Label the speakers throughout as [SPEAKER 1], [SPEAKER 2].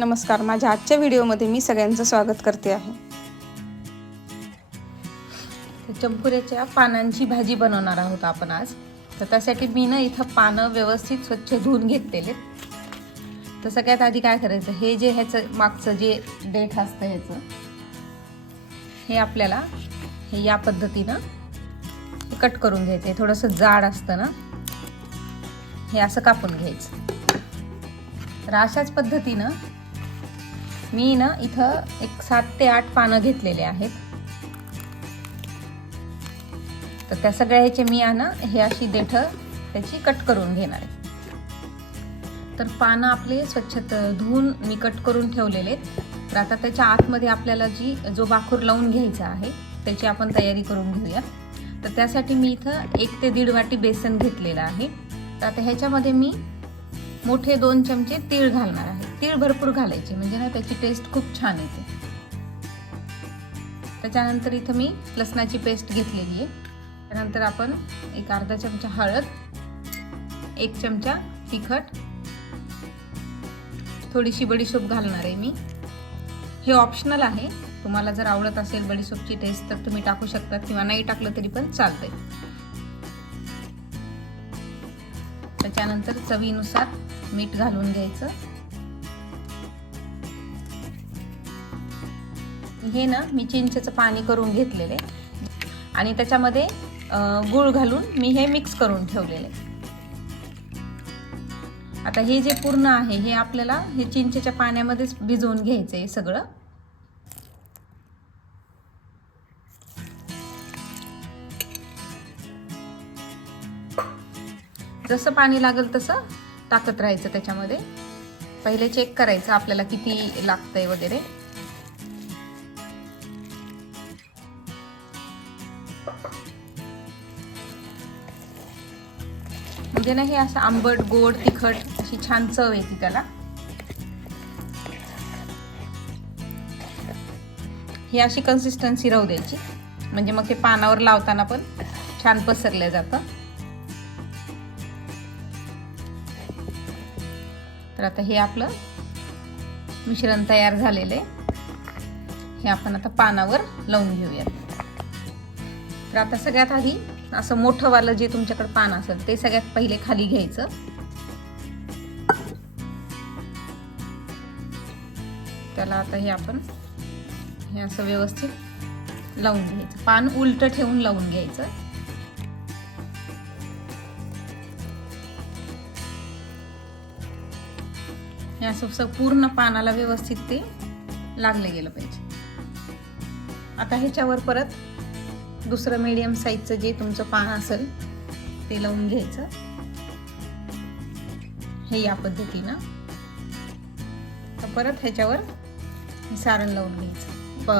[SPEAKER 1] नमस्कार. माझ्या आजच्या व्हिडिओमध्ये मी सगळ्यांचं स्वागत करते आहे.
[SPEAKER 2] चंपुऱ्याच्या पानांची भाजी बनवणार आहोत आपण आज. तर त्यासाठी मी ना इथं पानं व्यवस्थित स्वच्छ धुवून घेतलेले. तर सगळ्यात आधी काय करायचं हे जे ह्याचं मागचं जे देठ असतं ह्याचं हे आपल्याला हे या पद्धतीनं कट करून घ्यायचं थोडंसं जाड असतं ना हे असं कापून घ्यायचं. तर अशाच पद्धतीनं मी ना इथं एक सात ते आठ पानं घेतलेले आहेत. तर त्या सगळ्या ह्याचे मी आहे ना हे अशी देठ त्याची कट करून घेणार आहे. तर पानं आपले स्वच्छ धुवून मी कट करून ठेवलेले तर आता त्याच्या आतमध्ये आपल्याला जी जो बाखूर लावून घ्यायचा आहे त्याची आपण तयारी करून घेऊया. तर त्यासाठी मी इथं एक ते दीड वाटी बेसन घेतलेलं आहे. तर आता ह्याच्यामध्ये मी मोठे दोन चमचे तीळ घालणार आहे. तीळ भरपूर घालायचे म्हणजे ना त्याची टेस्ट खूप छान येते. त्याच्यानंतर इथं मी लसणाची पेस्ट घेतलेली आहे. त्यानंतर आपण एक अर्धा चमचा हळद एक चमचा तिखट थोडीशी बडीशोप घालणार आहे मी. हे ऑप्शनल आहे. तुम्हाला जर आवडत असेल बडीशोपची टेस्ट तर तुम्ही टाकू शकता किंवा नाही टाकलं तरी पण चालतंय. त्याच्यानंतर चवीनुसार मीठ घालून घ्यायचं. हे ना मी चिंचेचं पाणी करून घेतलेले आणि त्याच्यामध्ये गुळ घालून मी हे मिक्स करून ठेवलेले आता हे जे पूर्ण आहे हे आपल्याला हे चिंचेच्या पाण्यामध्येच भिजवून घ्यायचं आहे सगळं. जसं पाणी लागेल तसं टाकत राहायचं त्याच्यामध्ये. पहिले चेक करायचं आपल्याला किती लागतंय वगैरे. म्हणजे ना हे असं आंबट गोड तिखट अशी छान चव येते त्याला. ही अशी कन्सिस्टन्सी राहू द्यायची. म्हणजे मग ते पानावर लावताना पण छान पसरलं जातं. तर आता हे आपलं मिश्रण तयार झालेलं आहे. हे आपण आता पानावर लावून घेऊयात. तर आता सगळ्यात आधी असं मोठंवालं जे तुमच्याकडे पान असेल ते सगळ्यात पहिले खाली घ्यायचं. त्याला आता हे आपण हे असं व्यवस्थित लावून घ्यायचं. पान उलट ठेवून लावून घ्यायचं. हे असं पूर्ण पानाला व्यवस्थित ते लागले गेलं पाहिजे. आता ह्याच्यावर परत दुसरं मीडियम साईजचं जे तुमचं पान असेल ते लावून घ्यायचं. हे या पद्धतीनं. तर परत ह्याच्यावर सारण लावून घ्यायचं. प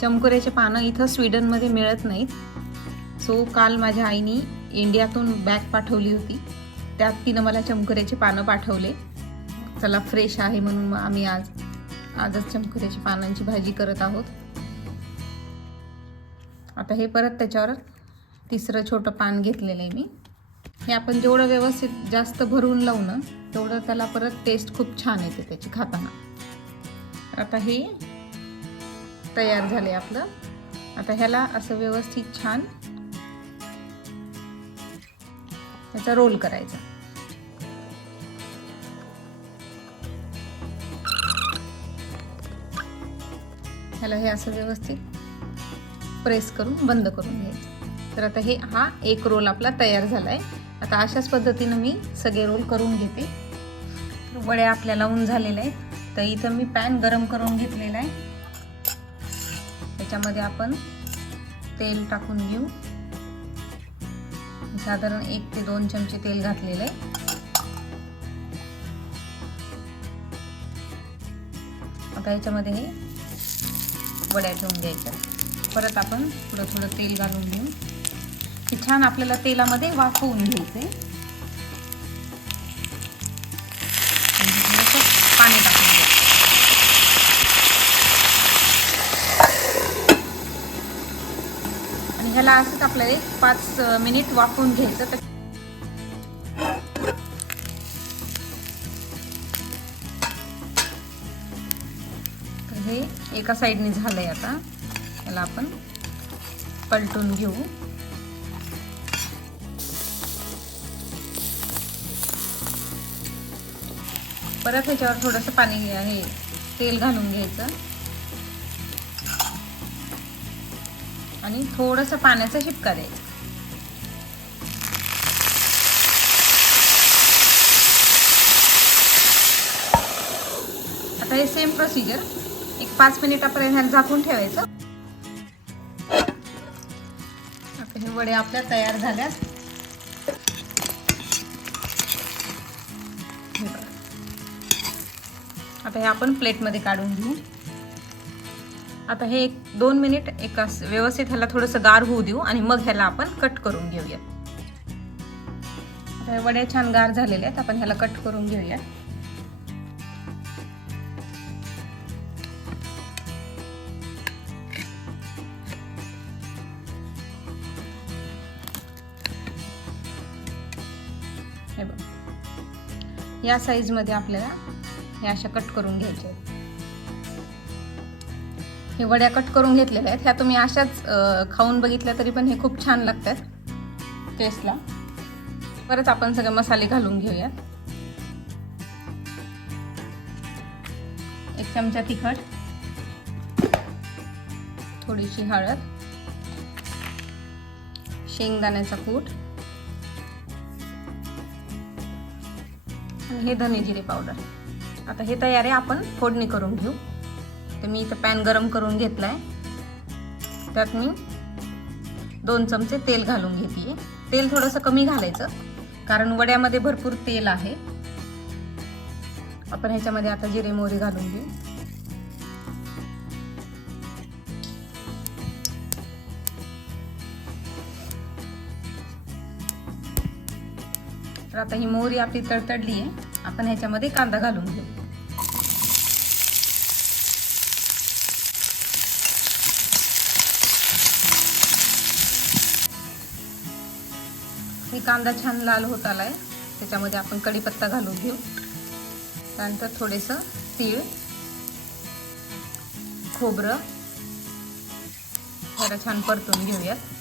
[SPEAKER 2] चमकुऱ्याचे पानं इथं स्वीडनमध्ये मिळत नाहीत. सो काल माझ्या आईनी इंडियातून बॅग पाठवली होती. त्यात तिनं मला चमकुऱ्याचे पानं पाठवले. चला फ्रेश आहे म्हणून मग आम्ही आज आजच चमकुऱ्याची पानांची भाजी करत आहोत. आता हे परत त्याच्यावर तिसरं छोटं पान घेतलेलं आहे मी. हे आपण जेवढं व्यवस्थित जास्त भरून लावू ना तेवढं त्याला परत टेस्ट खूप छान येते त्याची खाताना. आता हे तयार झाले आपलं. आता ह्याला असं व्यवस्थित छान त्याचा रोल करायचा. ह्याला हे असं व्यवस्थित प्रेस करून बंद करून घ्यायचं. तर आता हे हा एक रोल आपला तयार झाला आहे आता अशाच पद्धतीनं मी सगळे रोल करून घेते. वड्या आपल्या लावून झालेल्या आहेत. तर इथं मी पॅन गरम करून घेतलेला आहे. त्याच्यामध्ये आपण तेल टाकून घेऊ. साधारण एक ते दोन चमचे तेल घातलेलं आहे. आता याच्यामध्ये हे वड्या ठेवून घ्यायच्या. परत आपण थोडं थोडं तेल घालून घेऊ. हे छान आपल्याला तेलामध्ये वाफवून घ्यायचे म्हणजे पाणी टाकून घ्यायचं. आणि ह्याला असंच आपल्याला एक पाच मिनिट वाफवून घ्यायचं. तर हे एका साईडने झालंय आता. याला आपण पलटून घेऊ. परत ह्याच्यावर थोडंसं पाणी हे तेल घालून घ्यायचं. आणि थोडंसं पाण्याचा शिपका द्यायचा. आता हे सेम प्रोसिजर पाच मिनिटापर्यंत ह्याला झाकून ठेवायचं. आता हे वडे आपल्या तयार झाल्यात. आता हे आपण प्लेटमध्ये काढून घेऊ. आता हे एक दोन मिनिट एका व्यवस्थित ह्याला थोडंसं गार होऊ देऊ आणि मग ह्याला आपण कट करून घेऊया वड्या हे वडे छान गार झालेले आहेत आपण ह्याला कट करून घेऊया हे बघ. या साईजमध्ये आपल्याला हे अशा कट करून घ्यायचे आहेत. हे वड्या कट करून घेतलेल्या आहेत. ह्या तुम्ही अशाच खाऊन बघितल्या तरी पण हे खूप छान लागतात टेस्टला परत आपण सगळे मसाले घालून घेऊयात. एक चमचा तिखट थोडीशी हळद शेंगदाण्याचा कूट आणि हे धने जिरे पावडर आता हे तयार आहे आपण फोडणी करून घेऊ. तर मी इथं पॅन गरम करून घेतलाय. त्यात मी दोन चमचे तेल घालून घेते तेल थोडंसं कमी घालायचं कारण वड्यामध्ये भरपूर तेल आहे. आपण ह्याच्यामध्ये आता जिरे मोहरी घालून घेऊ. तर आता ही मोहरी आपली तडतडली आहे. आपण ह्याच्यामध्ये कांदा घालून घेऊ. हे कांदा छान लाल होत आलाय. त्याच्यामध्ये आपण कढीपत्ता घालून घेऊ. त्यानंतर थोडेस तीळ खोबरं. जरा छान परतून घेऊयात.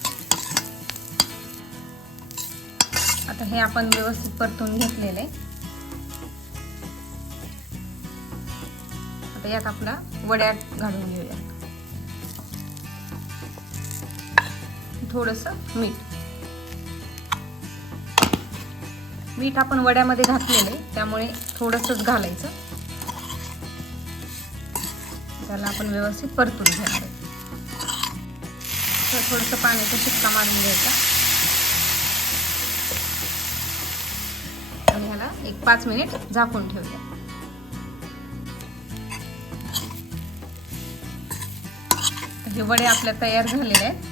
[SPEAKER 2] आता हे आपण व्यवस्थित परतून घेतलेलं. आहे आता यात आपला वड्यात घालून घेऊया. थोडस मीठ. मीठ आपण वड्यामध्ये घातलेलं आहे त्यामुळे थोडंसंच घालायचं. त्याला आपण व्यवस्थित परतून घ्यायचं थोडंसं पाण्याचा शिक्का मारून घ्यायचा. एक पाच मिनिट झाकून ठेवूया. हे वडे आपल्या तयार झालेले आहेत.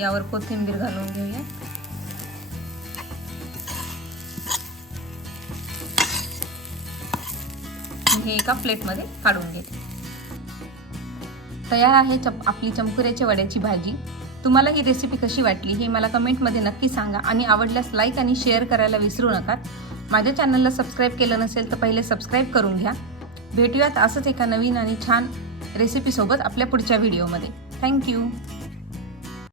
[SPEAKER 2] यावर कोथिंबीर घालून घेऊया. हे एका प्लेटमध्ये काढून घेते. तयार आहे चप आपली चमकुऱ्याच्या वड्याची भाजी. तुम्हाला ही रेसिपी कशी वाटली हे मला कमेंटमध्ये नक्की सांगा आणि आवडल्यास लाईक आणि शेअर करायला विसरू नका. माझ्या चॅनलला सबस्क्राईब केलं नसेल तर पहिले सबस्क्राईब करून घ्या. भेटूयात असंच एका नवीन आणि छान रेसिपीसोबत आपल्या पुढच्या व्हिडिओमध्ये थँक्यू